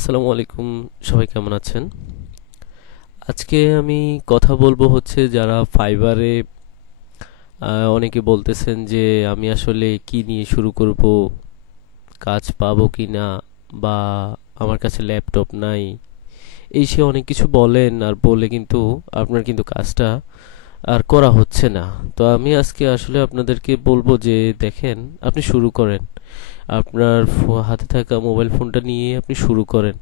আসসালামু আলাইকুম। সবাই কেমন আছেন? আজকে আমি কথা বলবো হচ্ছে যারা ফাইবারে অনেকে বলতেছেন যে আমি আসলে কি নিয়ে শুরু করব, কাজ পাবো কি না, বা আমার কাছে ল্যাপটপ নাই, এই সে অনেক কিছু বলেন আর বলে কিন্তু আপনার কিন্তু কাজটা আর করা হচ্ছে না। তো আমি আজকে আসলে আপনাদেরকে বলবো যে দেখেন, আপনি শুরু করেন। আপনার হাতে থাকা মোবাইল ফোনটা নিয়ে আপনি শুরু করেন।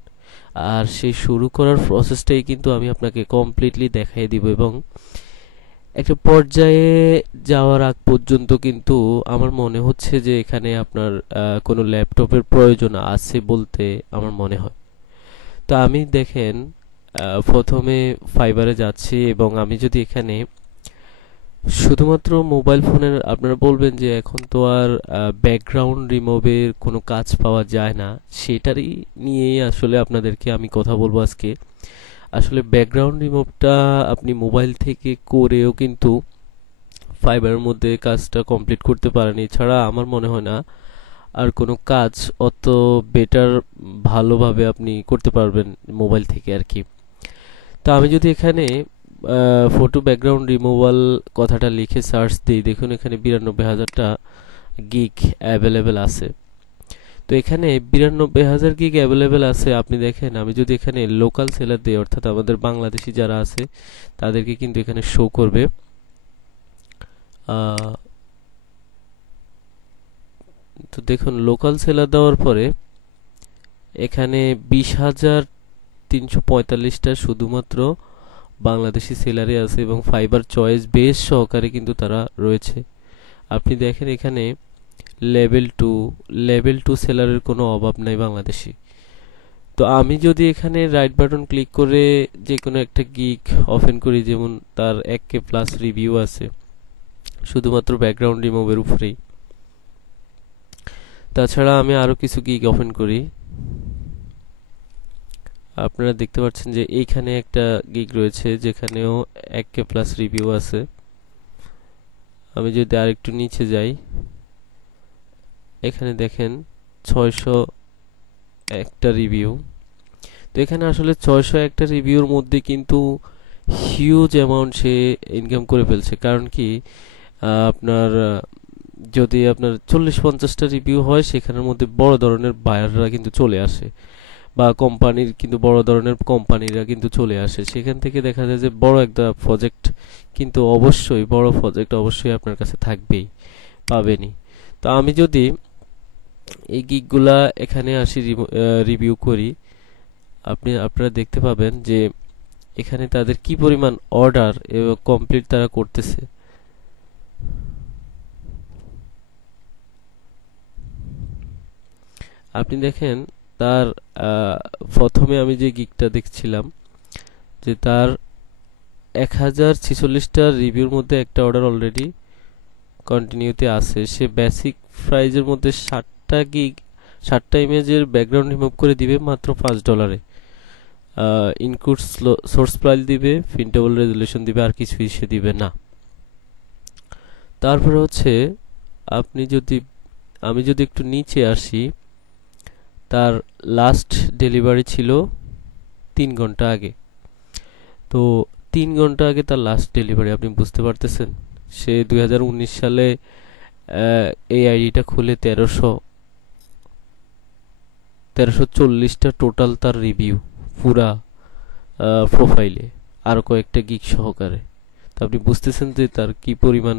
আর সেই শুরু করার প্রসেসটাই কিন্তু আমি আপনাকে কমপ্লিটলি দেখাই দিব, এবং একটা পর্যায়ে যাওয়ার আগ পর্যন্ত কিন্তু আমার মনে হচ্ছে যে এখানে আপনার কোনো ল্যাপটপের প্রয়োজন আছে বলতে আমার মনে হয়। তো আমি দেখেন, প্রথমে ফাইবারে যাচ্ছি, এবং আমি যদি এখানে শুধুমাত্র মোবাইল ফোনের, আপনারা বলবেন যে এখন তো আর ব্যাকগ্রাউন্ড রিমুভের কোনো কাজ পাওয়া যায় না, সেটারই নিয়েই আসলে আপনাদেরকে আমি কথা বলবো আজকে। আসলে ব্যাকগ্রাউন্ড রিমুভটা আপনি মোবাইল থেকে করেও কিন্তু ফাইবারের মধ্যে কাজটা কমপ্লিট করতে পারেন। এছাড়া আমার মনে হয় না আর কোনো কাজ অত বেটার ভালোভাবে আপনি করতে পারবেন মোবাইল থেকে আর কি। তো আমি যদি এখানে ফটো ব্যাকগ্রাউন্ড রিমুভাল কথাটা লিখে সার্চ দিই, দেখুন এখানে 92,000টা গিগ অ্যাভেলেবেল আছে। তো এখানে 92,000 গিগ অ্যাভেলেবেল আছে। আপনি দেখেন, আমি যদি এখানে লোকাল সেলার দিই, অর্থাৎ আমাদের বাংলাদেশি যারা আছে তাদেরকে কিন্তু এখানে শো করবে। আহ, তো দেখুন, লোকাল সেলার দেওয়ার পরে এখানে 20,345টা শুধুমাত্র বাংলাদেশি সেলারে আছে, এবং ফাইবার চয়েস বেশ সহকারে কিন্তু তারা রয়েছে। আপনি দেখেন এখানে লেভেল 2, লেভেল 2 সেলারের কোনো অভাব নাই বাংলাদেশি। তো আমি যদি এখানে রাইট বাটন ক্লিক করে যে কোনো একটা গিগ ওপেন করি, যেমন তার 1K প্লাস রিভিউ আছে শুধুমাত্র ব্যাকগ্রাউন্ড রিমুভের উপরেই। তাছাড়া আমি আরো কিছু গিগ ওপেন করি, আপনারা দেখতে পাচ্ছেন যে এইখানে একটা গিগ রয়েছে যেখানেও 1K প্লাস রিভিউ আছে। আমি যদি আরেকটু নিচে যাই, এখানে দেখেন 600 একটা রিভিউ। তো এখানে আসলে 600 একটা রিভিউর মধ্যে কিন্তু হিউজ অ্যামাউন্ট সে ইনকাম করে ফেলছে। কারণ কি, আপনার যদি আপনার 40-50টা রিভিউ হয়, সেখানের মধ্যে বড় ধরনের বায়াররা কিন্তু চলে আসে, বা কোম্পানির কিন্তু বড় ধরনের কোম্পানিরা কিন্তু চলে আসে। সেখান থেকে দেখা যায় যে বড় একটা প্রজেক্ট কিন্তু অবশ্যই, বড় প্রজেক্ট অবশ্যই আপনার কাছে থাকবেই, পাবেনই। তো আমি যদি এই গিগগুলা এখানে আসি, রিভিউ করি, আপনারা দেখতে পাবেন যে এখানে তাদের কি পরিমাণ অর্ডার এবং কমপ্লিট তারা করতেছে। আপনি দেখেন তার প্রথমে আমি যে গিগটা দেখছিলাম, যে তার 1046টা রিভিউর মধ্যে একটা অর্ডার অলরেডি কন্টিনিউতে আছে। সে বেসিক প্রাইজের মধ্যে 60টা ইমেজের ব্যাকগ্রাউন্ড রিমুভ করে দিবে মাত্র $5। ইনক্লুড সোর্স ফাইল দিবে, প্রিন্টেবল রেজুলেশন দিবে, আর কিছুই সে দিবে না। তারপরে হচ্ছে, আপনি যদি আমি যদি একটু নিচে আসি, তার লাস্ট ডেলিভারি ছিল 3 ঘন্টা আগে। তো 3 ঘন্টা আগে তার লাস্ট ডেলিভারি, আপনি বুঝতে পারতেছেন। সে 2019 সালে এই আইডিটা খুলে 1340টা টোটাল তার রিভিউ পুরা প্রোফাইলে, আর কয়েকটা গিগ সহকারে। তো আপনি বুঝতেছেন যে তার কি পরিমাণ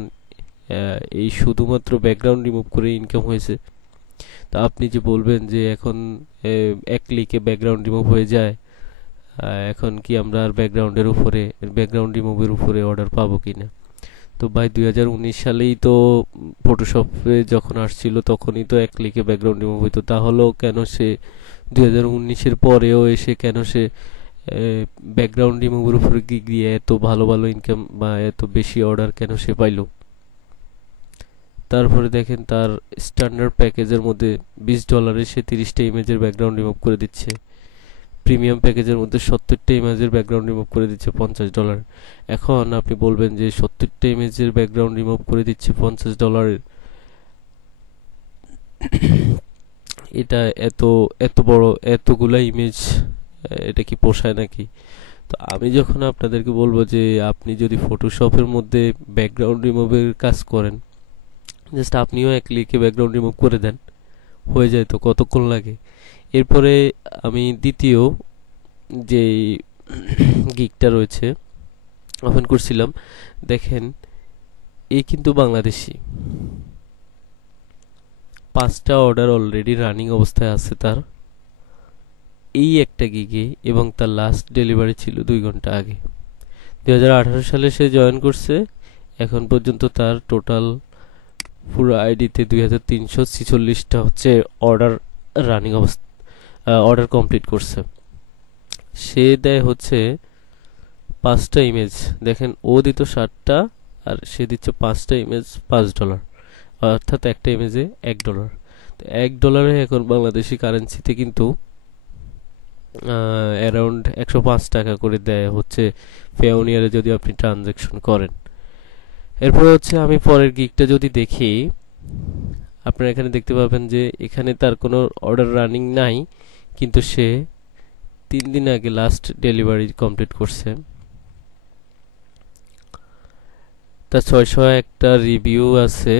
এই শুধুমাত্র ব্যাকগ্রাউন্ড রিমুভ করে ইনকাম হয়েছে। তা আপনি যে বলবেন যে এখন এক ক্লিকে ব্যাকগ্রাউন্ড রিমুভ হয়ে যায়, এখন কি আমরা আর ব্যাকগ্রাউন্ড রিমুভের উপরে অর্ডার পাবো কিনা? তো ভাই, 2019 সালেই তো ফটোশপে যখন আসছিল তখনই তো এক ক্লিকে ব্যাকগ্রাউন্ড রিমুভ হইতো। তাহলেও কেন সে 2019-এর পরেও এসে কেন সে ব্যাকগ্রাউন্ড রিমুভের উপরে গিয়ে এত ভালো ভালো ইনকাম বা এত বেশি অর্ডার কেন সে পাইলো? তারপরে দেখেন তার স্ট্যান্ডার্ড প্যাকেজের মধ্যে $20 সে 30টা ইমেজের ব্যাকগ্রাউন্ড রিমুভ করে দিচ্ছে। প্রিমিয়াম প্যাকেজের মধ্যে 70টা ইমেজের ব্যাকগ্রাউন্ড রিমুভ করে দিচ্ছে $50। এখন আপনি বলবেন যে 70টা ইমেজের ব্যাকগ্রাউন্ড রিমুভ করে দিচ্ছে $50, এটা এত এত বড় এতগুলা ইমেজ, এটা কি পোষায় নাকি? তো আমি যখন আপনাদেরকে বলবো যে আপনি যদি ফটোশপের মধ্যে ব্যাকগ্রাউন্ড রিমুভের কাজ করেন, জাস্ট আপনিও এক ক্লিকে ব্যাকগ্রাউন্ড রিমুভ করে দেন, হয়ে যায়। তো কতক্ষণ লাগে? এরপরে আমি দ্বিতীয় যে গিগটা রয়েছে ওপেন করছিলাম, দেখেন এ কিন্তু বাংলাদেশি, 5টা অর্ডার অলরেডি রানিং অবস্থায় আছে তার এই একটা গিগে, এবং তার লাস্ট ডেলিভারি ছিল 2 ঘন্টা আগে। 2018 সালে সে জয়েন করছে, এখন পর্যন্ত তার টোটাল পুরো আইডিতে 2346টা হচ্ছে অর্ডার রানিং অবস্থা, অর্ডার কমপ্লিট করছে। সে দেয় হচ্ছে 5টা ইমেজ, দেখেন ও দিত 60টা আর সে দিচ্ছে 5টা ইমেজ $5, অর্থাৎ একটা ইমেজে $1। তো $1 এখন বাংলাদেশি কারেন্সিতে কিন্তু অ্যারাউন্ড 105 টাকা করে দেয় হচ্ছে পেওনিয়ারে যদি আপনি ট্রানজ্যাকশন করেন। এরপরে হচ্ছে আমি পরের গিগটা যদি দেখি, আপনারা এখানে দেখতে পাবেন যে এখানে তার কোনো অর্ডার রানিং নাই, কিন্তু সে 3 দিন আগে লাস্ট ডেলিভারি কমপ্লিট করছে। তার 601টা রিভিউ আছে।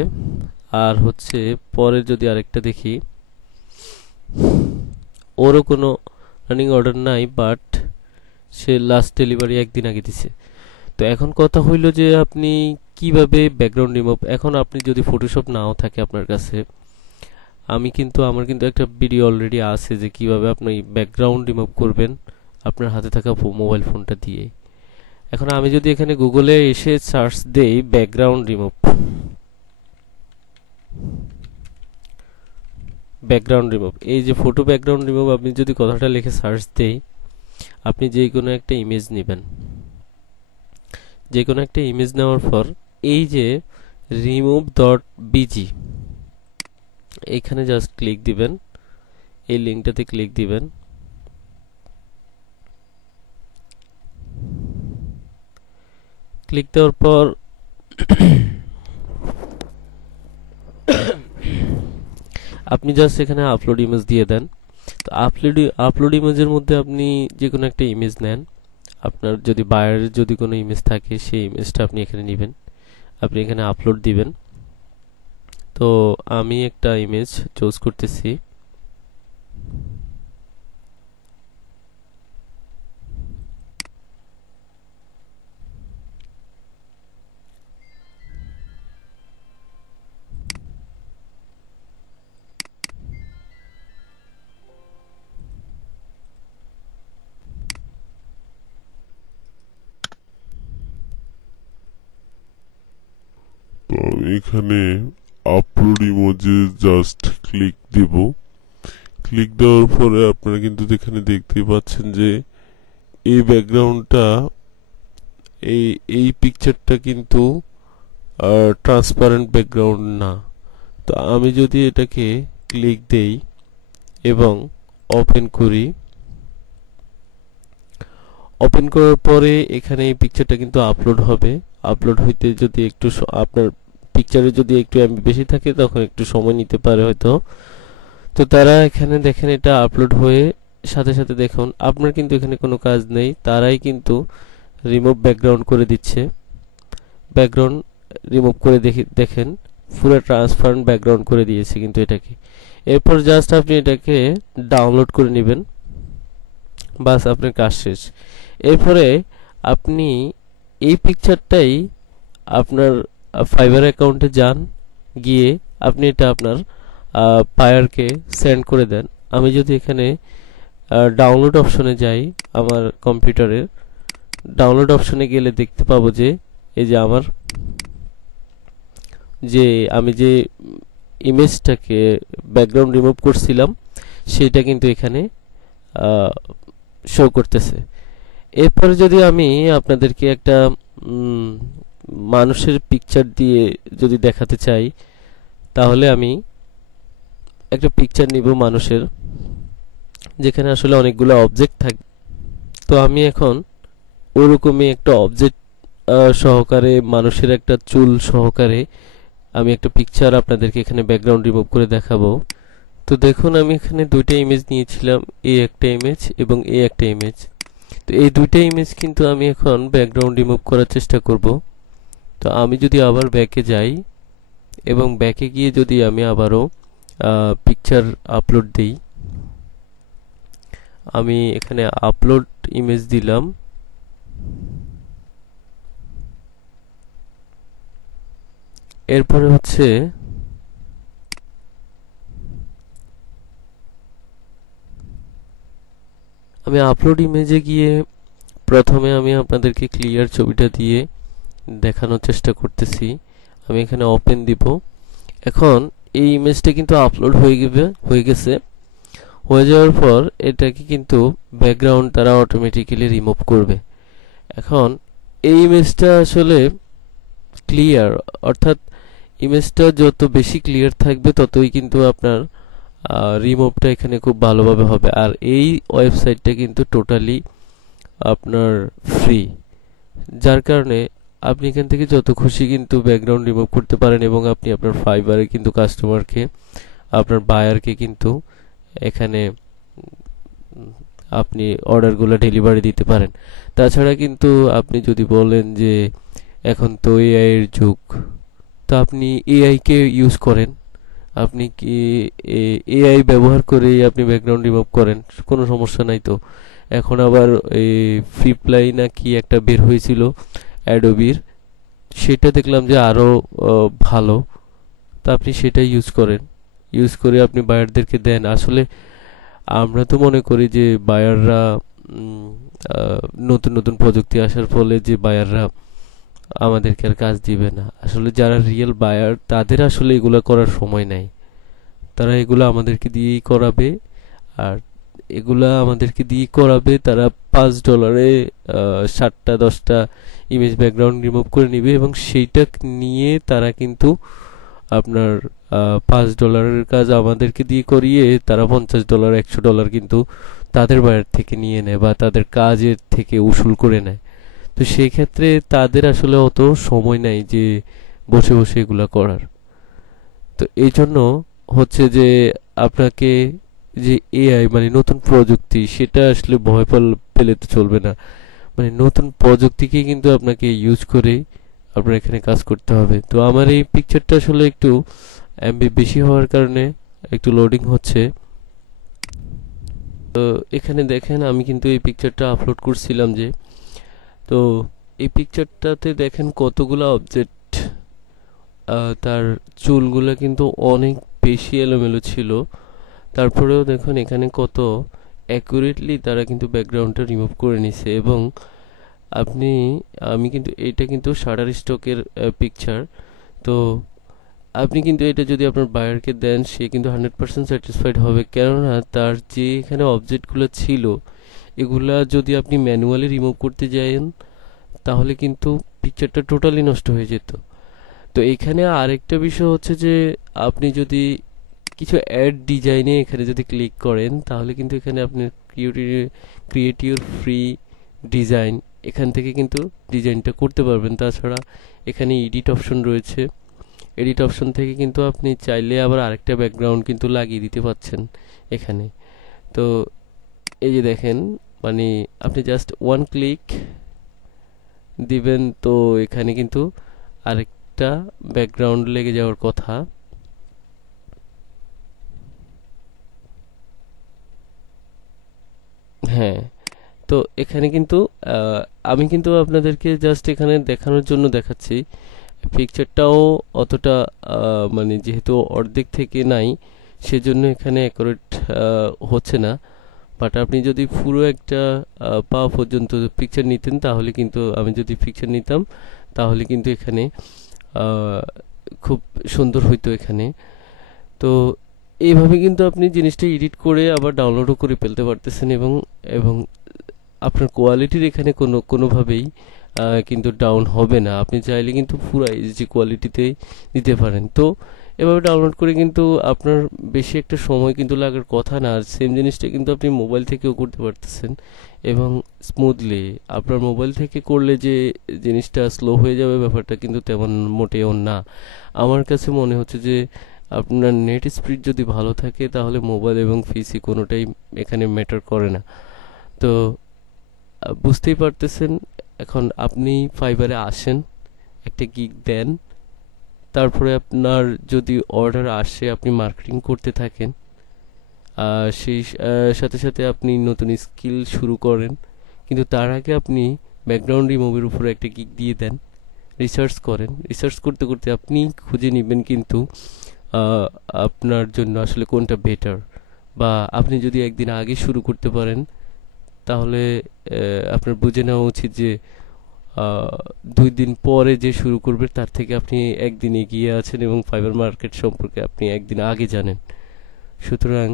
আর হচ্ছে পরের যদি আরেকটা দেখি, ওরও কোনো রানিং অর্ডার নাই, বাট সে লাস্ট ডেলিভারি 1 দিন আগে দিছে। তো এখন কথা হইল যে আপনি কিভাবে ব্যাকগ্রাউন্ড রিমুভ, এখন আপনি যদি ফটোশপ নাও থাকে আপনার কাছে, আমার কিন্তু একটা ভিডিও অলরেডি আছে যে কিভাবে আপনি ব্যাকগ্রাউন্ড রিমুভ করবেন আপনার হাতে থাকা মোবাইল ফোনটা দিয়ে। এখন আমি যদি এখানে গুগলে এসে সার্চ দেই ব্যাকগ্রাউন্ড রিমুভ, এই যে ফটো ব্যাকগ্রাউন্ড রিমুভ, আপনি যদি কথাটা লিখে সার্চ দেই, আপনি যে কোনো একটা ইমেজ নেবেন, যে কোনো একটা ইমেজ নেওয়ার পর এই যে remove.bg এখানে জাস্ট ক্লিক দিবেন, এই লিঙ্কটাতে ক্লিক দিবেন। ক্লিক দেওয়ার পর আপনি জাস্ট এখানে আপলোড ইমেজ দিয়ে দেন। তো আপলোড ইমেজের মধ্যে আপনি যে কোনো একটা ইমেজ নেন, আপনার যদি বায়ারের যদি কোনো ইমেজ থাকে সেই ইমেজটা আপনি এখানে নেবেন, আপনি এখানে আপলোড দিবেন। তো আমি একটা ইমেজ চুজ করতেছি, তো আমি এখানে আপলোড ইমোজে জাস্ট ক্লিক দিব। ক্লিক দেওয়ার পরে আপনারা কিন্তু এখানে দেখতেই পাচ্ছেন যে এই ব্যাকগ্রাউন্ডটা, এই পিকচারটা কিন্তু ট্রান্সপারেন্ট ব্যাকগ্রাউন্ড না। তো আমি যদি এটাকে ক্লিক দেই এবং ওপেন করি, ওপেন করার পরে এখানে এই পিকচারটা কিন্তু আপলোড হবে। আপলোড হইতে যদি একটু আপনার পিকচারে যদি একটু এমবি বেশি থাকে তখন একটু সময় নিতে পারে হয়তো। তো তারা এখানে দেখেন এটা আপলোড হয়ে সাথে সাথে দেখুন আপনার কিন্তু এখানে কোনো কাজ নেই, তারাই কিন্তু রিমুভ ব্যাকগ্রাউন্ড করে দিচ্ছে। ব্যাকগ্রাউন্ড রিমুভ করে দেখেন পুরো ট্রান্সপারেন্ট ব্যাকগ্রাউন্ড করে দিয়েছে কিন্তু এটাকে। এরপর জাস্ট আপনি এটাকে ডাউনলোড করে নেবেন, বাস আপনার কাজ শেষ। এরপরে আপনি এই পিকচারটাই আপনার ফাইবার অ্যাকাউন্টে যান, গিয়ে আপনি এটা আপনার বায়ারকে সেন্ড করে দেন। আমি যদি এখানে ডাউনলোড অপশনে যাই, আমার কম্পিউটারের ডাউনলোড অপশনে গেলে দেখতে পাবো যে এই যে আমি যে ইমেজটাকে ব্যাকগ্রাউন্ড রিমুভ করছিলাম সেটা কিন্তু এখানে শো করতেছে। এরপরে যদি আমি আপনাদেরকে একটা মানুষের পিকচার দিয়ে যদি দেখাতে চাই, তাহলে আমি একটা পিকচার নিব মানুষের, যেখানে আসলে অনেকগুলো অবজেক্ট থাকবে। তো আমি এখন ওরকমই একটা অবজেক্ট সহকারে, মানুষের একটা চুল সহকারে আমি একটা পিকচার আপনাদেরকে এখানে ব্যাকগ্রাউন্ড রিমুভ করে দেখাবো। তো দেখুন আমি এখানে দুইটা ইমেজ নিয়েছিলাম, এই একটা ইমেজ এবং এই একটা ইমেজ। তো এই দুইটা ইমেজ কিন্তু আমি এখন ব্যাকগ্রাউন্ড রিমুভ করার চেষ্টা করব। তো আমি যদি আবার ব্যাকে যাই এবং ব্যাকে গিয়ে যদি আমি আবারও পিকচার আপলোড দিই, আমি এখানে আপলোড ইমেজ দিলাম। এরপরে হচ্ছে আমি আপলোড ইমেজে গিয়ে প্রথমে আমি আপনাদেরকে ক্লিয়ার ছবিটা দিয়ে দেখানোর চেষ্টা করতেছি। আমি এখানে ওপেন দিব। এখন এই ইমেজটা কিন্তু আপলোড হয়ে গেছে। হয়ে যাওয়ার পর এটাকে কিন্তু ব্যাকগ্রাউন্ড তারা অটোমেটিক্যালি রিমুভ করবে। এখন এই ইমেজটা আসলে ক্লিয়ার, অর্থাৎ ইমেজটা যত বেশি ক্লিয়ার থাকবে ততই কিন্তু আপনার রিমুভটা এখানে খুব ভালোভাবে হবে। আর এই ওয়েবসাইটটা কিন্তু টোটালি আপনার ফ্রি, যার কারণে আপনি এখান থেকে যত খুশি কিন্তু ব্যাকগ্রাউন্ড রিমুভ করতে পারেন এবং আপনি আপনার ফাইবারে কিন্তু কাস্টমারকে, আপনার বায়ারকে কিন্তু এখানে আপনি অর্ডারগুলো ডেলিভারি দিতে পারেন। তাছাড়া কিন্তু আপনি যদি বলেন যে এখন তো এআই এর যুগ, তো আপনি এআই কে ইউজ করেন, আপনি কি এআই ব্যবহার করে আপনি ব্যাকগ্রাউন্ড রিমুভ করেন, কোনো সমস্যা নাই। তো এখন আবার এই ফ্রিপ্লাই না কি একটা বের হয়েছিল অ্যাডোবির, সেটা দেখলাম যে আরো ভালো। তা আপনি সেটা ইউজ করেন, ইউজ করে আপনি বায়ারদেরকে দেন। আসলে আমরা তো মনে করি যে বায়াররা নতুন নতুন প্রযুক্তি আসার ফলে যে বায়াররা আমাদেরকে আর কাজ দিবে না। আসলে যারা রিয়েল বায়ার তাদের আসলে এগুলো করার সময় নাই, তারা এগুলো আমাদেরকে দিয়েই করাবে। আর এগুলা আমাদেরকে দিয়ে করাবে, তারা $5 7টা 10টা ইমেজ ব্যাকগ্রাউন্ড রিমুভ করে নিবে এবং সেইটা নিয়ে তারা কিন্তু আপনার $5 কাজ আমাদেরকে দিয়ে করিয়ে তারা $50 $100 কিন্তু তাদের বায়ার থেকে নিয়ে নেয় বা তাদের কাজের থেকে উসুল করে নেয়। তো সেই ক্ষেত্রে তাদের আসলে অত সময় নাই যে বসে বসে এগুলা করার। তো এই জন্য হচ্ছে যে আপনাকে যে এআই মানে নতুন প্রযুক্তি, সেটা আসলে ভয় পেলে তো চলবে না। মানে নতুন প্রযুক্তিকে কিন্তু আপনাকে ইউজ করে আপনার এখানে কাজ করতে হবে। তো আমার এই পিকচারটা আসলে একটু এমবি বেশি হওয়ার কারণে একটু লোডিং হচ্ছে। তো এখানে দেখেন আমি কিন্তু এই পিকচারটা আপলোড করছিলাম যে, তো এই পিকচারটাতে দেখেন কতগুলো অবজেক্ট, তার চুলগুলো কিন্তু অনেক বেশি এলোমেলো ছিল। তারপরেও দেখুন এখানে কত অ্যাকুরেটলি তারা কিন্তু ব্যাকগ্রাউন্ডটা রিমুভ করে নিছে। এবং আপনি আমি কিন্তু এটা কিন্তু শাটার স্টকের পিকচার। তো আপনি কিন্তু এটা যদি আপনার বায়ারকে দেন, সে কিন্তু 100% স্যাটিসফাইড হবে, কেননা তার যে এখানে অবজেক্টগুলো ছিল এগুলা যদি আপনি ম্যানুয়ালি রিমুভ করতে যান তাহলে কিন্তু পিকচারটা টোটালি নষ্ট হয়ে যেত। তো এখানে আরেকটা বিষয় হচ্ছে যে আপনি যদি কিছু অ্যাড ডিজাইনে এখানে যদি ক্লিক করেন তাহলে কিন্তু এখানে আপনি ক্রিয়েট ইউর ফ্রি ডিজাইন, এখান থেকে কিন্তু ডিজাইনটা করতে পারবেন। তাছাড়া এখানে এডিট অপশন রয়েছে, এডিট অপশন থেকে কিন্তু আপনি চাইলে আবার আরেকটা ব্যাকগ্রাউন্ড কিন্তু লাগিয়ে দিতে পারছেন এখানে। তো এই যে দেখেন, মানে আপনি জাস্ট ওয়ান ক্লিক দিবেন তো এখানে কিন্তু আরেকটা ব্যাকগ্রাউন্ড লেগে যাওয়ার কথা। হ্যাঁ, তো এখানে কিন্তু আমি কিন্তু আপনাদেরকে জাস্ট এখানে দেখানোর জন্য দেখাচ্ছি। পিকচারটাও অতটা মানে যেহেতু অর্ধেক থেকে নাই সেজন্য এখানে অ্যাকুরেট হচ্ছে না। বাট আপনি যদি পুরো একটা পা পর্যন্ত পিকচার নিতেন তাহলে কিন্তু, আমি যদি পিকচার নিতাম তাহলে কিন্তু এখানে খুব সুন্দর হইতো এখানে। তো এইভাবে কিন্তু আপনি জিনিসটা এডিট করে আবার ডাউনলোডও করে ফেলতে পারতেছেন এবং এবং আপনার কোয়ালিটির এখানে কোনোভাবেই কিন্তু ডাউন হবে না। আপনি চাইলে কিন্তু পুরো এইচডি কোয়ালিটিতেই দিতে পারেন। তো এভাবে ডাউনলোড করে কিন্তু আপনার বেশি একটা সময় কিন্তু লাগার কথা না। আর সেম জিনিসটা কিন্তু আপনি মোবাইল থেকেও করতে পারতেছেন এবং স্মুথলি। আপনার মোবাইল থেকে করলে যে জিনিসটা স্লো হয়ে যাবে ব্যাপারটা কিন্তু তেমন মোটেও না। আমার কাছে মনে হচ্ছে যে আপনার নেট স্পিড যদি ভালো থাকে তাহলে মোবাইল এবং পিসি কোনোটাই এখানে ম্যাটার করে না। তো বুঝতেই পারতেছেন, এখন আপনি ফাইবারে আসেন, একটা গিগ দেন, তারপরে আপনার যদি অর্ডার আসে আপনি মার্কেটিং করতে থাকেন, সেই সাথে সাথে আপনি নতুন স্কিল শুরু করেন। কিন্তু তার আগে আপনি ব্যাকগ্রাউন্ড রিমুভের উপরে একটা গিগ দিয়ে দেন, রিসার্চ করেন। রিসার্চ করতে করতে আপনি খুঁজে নেবেন কিন্তু আহ, আপনার জন্য আসলে কোনটা বেটার। বা আপনি যদি একদিন আগে শুরু করতে পারেন তাহলে আপনার বুঝে নেওয়া উচিত যে 2 দিন পরে যে শুরু করবে তার থেকে আপনি একদিন এগিয়ে আছেন এবং ফাইবার মার্কেট সম্পর্কে আপনি একদিন আগে জানেন। সুতরাং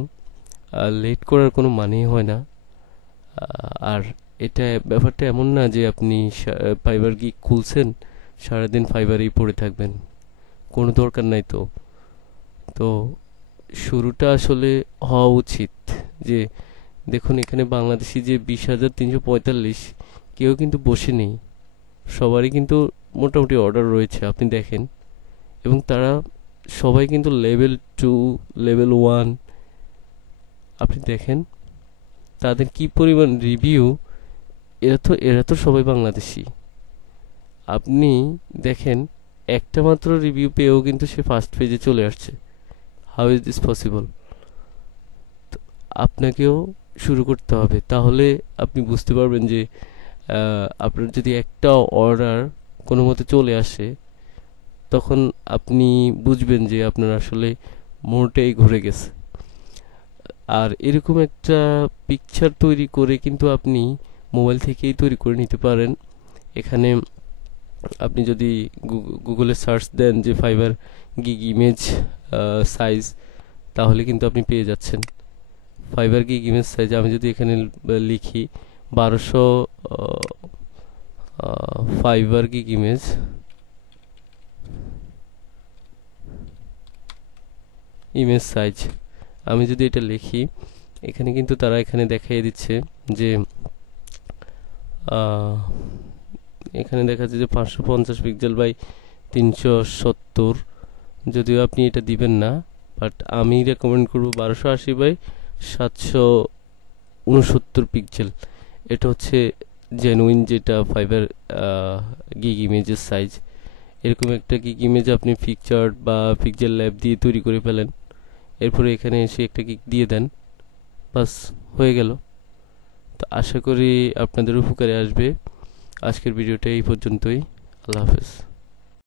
লেট করার কোনো মানেই হয় না। আর এটা ব্যাপারটা এমন না যে আপনি ফাইবার গিগ খুলছেন, সারাদিন ফাইবারেই পড়ে থাকবেন, কোনো দরকার নাই তো। তো শুরুটা আসলে হওয়া উচিত যে, দেখুন এখানে বাংলাদেশি যে 20,345, কেউ কিন্তু বসে নেই, সবারই কিন্তু মোটামুটি অর্ডার রয়েছে আপনি দেখেন। এবং তারা সবাই কিন্তু লেভেল 2, লেভেল 1, আপনি দেখেন তাদের কি পরিমাণ রিভিউ। এরা তো সবাই বাংলাদেশি। আপনি দেখেন একটা মাত্র রিভিউ পেয়েও কিন্তু সে ফার্স্ট পেজে চলে আসছে। How is this possible? আপনাকেও শুরু করতে হবে, তাহলে আপনি বুঝতে পারবেন যে আপনার যদি একটা অর্ডার কোনো মতে চলে আসে, তখন আপনি বুঝবেন যে আপনার আসলে মোটেই ঘুরে গেছে। আর এরকম একটা পিকচার তৈরি করে কিন্তু আপনি মোবাইল থেকেই তৈরি করে নিতে পারেন। এখানে আপনি যদি গুগলে সার্চ দেন যে ফাইবার গিগ ইমেজ সাইজ, তাহলে কিন্তু আপনি পেয়ে যাচ্ছেন ফাইবার গিগ ইমেজ সাইজ। আমি যদি এখানে লিখি 1200 ফাইবার গিগ ইমেজ সাইজ, আমি যদি এটা লিখি, এখানে কিন্তু তারা এখানে দেখাই দিচ্ছে যে এখানে দেখা যাচ্ছে যে 550 পিক্সেল বাই 370। যদিও আপনি এটা দিবেন না, বাট আমি রেকমেন্ড করব 1280 বাই 769 পিক্সেল। এটা হচ্ছে জেনুইন যেটা ফাইবার গিগ ইমেজের সাইজ। এরকম একটা গিগ ইমেজ আপনি পিকচার বা পিক্সেল ল্যাব দিয়ে তৈরি করে ফেলেন, এরপরে এখানে এসে একটা গিগ দিয়ে দেন, বাস হয়ে গেল। তো আশা করি আপনাদের উপকারে আসবে। আজকের ভিডিওটা এই পর্যন্তই। আল্লাহ হাফেজ।